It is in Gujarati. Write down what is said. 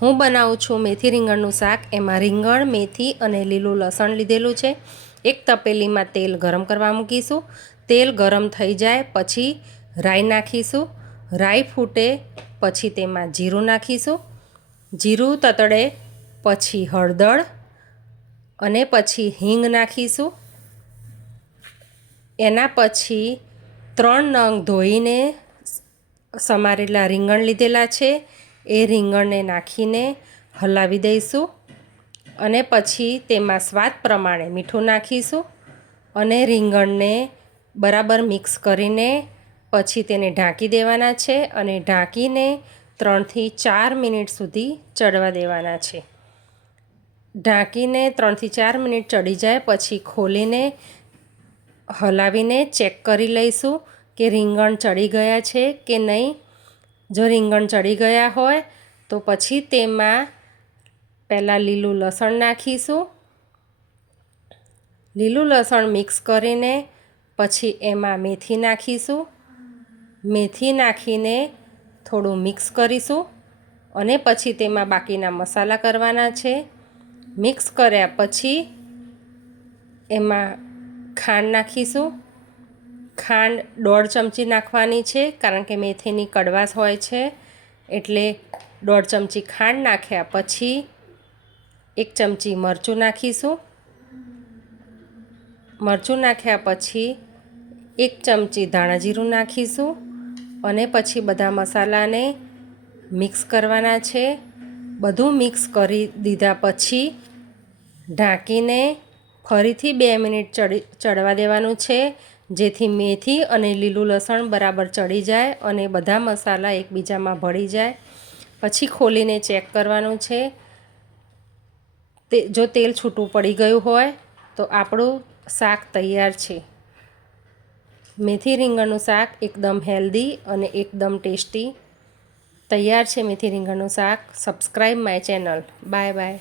હું બનાવું છું મેથી રીંગણનું શાક। એમાં રીંગણ, મેથી અને લીલું લસણ લીધેલું છે। એક તપેલીમાં તેલ ગરમ કરવા મૂકીશું। તેલ ગરમ થઈ જાય પછી રાઈ નાખીશું। રાઈ ફૂટે પછી તેમાં જીરું નાખીશું। જીરું તતડે પછી હળદર અને પછી હિંગ નાખીશું। એના પછી 3 નંગ ધોઈને સમારેલા રીંગણ લીધેલા છે એ રીંગણને નાખીને હલાવી દઈશું અને પછી તેમાં સ્વાદ પ્રમાણે મીઠું નાખીશું અને રીંગણને બરાબર મિક્સ કરીને પછી તેને ઢાંકી દેવાના છે અને ઢાંકીને 3 થી 4 મિનિટ સુધી ચડવા દેવાના છે। ઢાંકીને 3 થી 4 મિનિટ ચડી જાય પછી ખોલીને હલાવીને ચેક કરી લઈશું કે રીંગણ ચડી ગયા છે કે નહીં। જો રીંગણ ચડી ગયા હોય તો પછી તેમાં પહેલાં લીલું લસણ નાખીશું। લીલું લસણ મિક્સ કરીને પછી એમાં મેથી નાખીશું। મેથી નાખીને થોડું મિક્સ કરીશું અને પછી તેમાં બાકીના મસાલા કરવાના છે। મિક્સ કર્યા પછી એમાં ખાંડ નાખીશું। ખાંડ 1.5 ચમચી નાખવાની છે કારણ કે મેથીની કડવાશ હોય છે એટલે 1.5 ચમચી ખાંડ નાખ્યા પછી 1 ચમચી મરચું નાખીશું। મરચું નાખ્યા પછી 1 ચમચી ધાણા જીરું નાખીશું અને પછી બધા મસાલાને મિક્સ કરવાના છે। બધું મિક્સ કરી દીધા પછી ઢાંકીને ફરીથી 2 મિનિટ ચડવા દેવાનું છે જેથી મેથી અને લીલું લસણ બરાબર ચડી જાય અને બધા મસાલા એકબીજામાં ભળી જાય। પછી ખોલીને ચેક કરવાનું છે। જો તેલ છૂટું પડી ગયું હોય તો આપણું શાક તૈયાર છે। મેથી રીંગણનું શાક એકદમ હેલ્ધી અને એકદમ ટેસ્ટી તૈયાર છે। મેથી રીંગણનું શાક। Subscribe my channel. Bye bye.